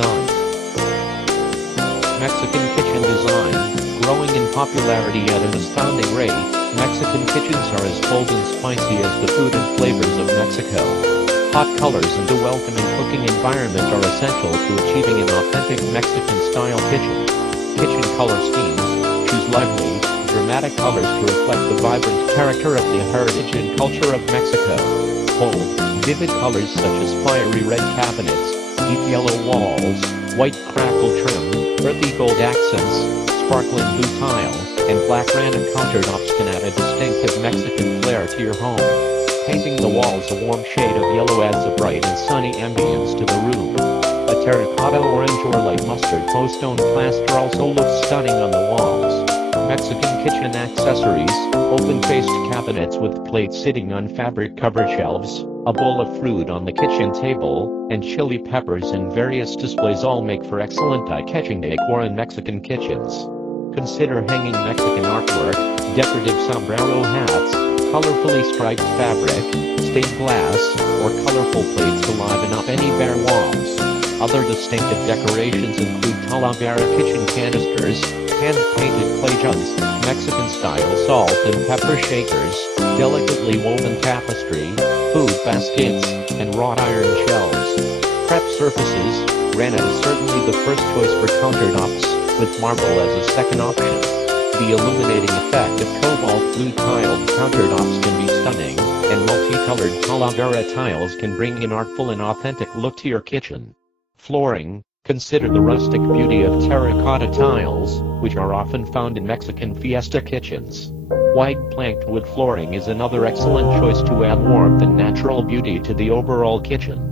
design. Mexican kitchen design, growing in popularity at an astounding rate. Mexican kitchens are as bold and spicy as the food and flavors of Mexico. Hot colors and a welcoming cooking environment are essential to achieving an authentic Mexican-style kitchen. Kitchen color schemes: choose lively, dramatic colors to reflect the vibrant character of the heritage and culture of Mexico. Bold, vivid colors such as fiery red cabinets, deep yellow walls, white crackled trim, earthy gold accents, sparkling blue tile, and black granite countertops can add a distinctive Mexican flair to your home. Painting the walls a warm shade of yellow adds a bright and sunny ambience to the room. A terracotta orange or light mustard faux stone plaster also looks stunning on the walls. Mexican kitchen accessories: open-faced cabinets with plates sitting on fabric-covered shelves, a bowl of fruit on the kitchen table, and chili peppers in various displays all make for excellent eye-catching decor in Mexican kitchens. Consider hanging Mexican artwork, decorative sombrero hats, colorfully striped fabric, stained glass, or colorful plates to liven up any bare walls. Other distinctive decorations include Talavera kitchen canisters, hand-painted clay jugs, Mexican-style salt and pepper shakers, delicately woven tapestry, food baskets, and wrought iron shelves. Prep surfaces: granite is certainly the first choice for countertops, with marble as a second option. The illuminating effect of cobalt blue tiled countertops can be stunning, and multicolored Talavera tiles can bring an artful and authentic look to your kitchen. Flooring: consider the rustic beauty of terracotta tiles, which are often found in Mexican fiesta kitchens. White planked wood flooring is another excellent choice to add warmth and natural beauty to the overall kitchen.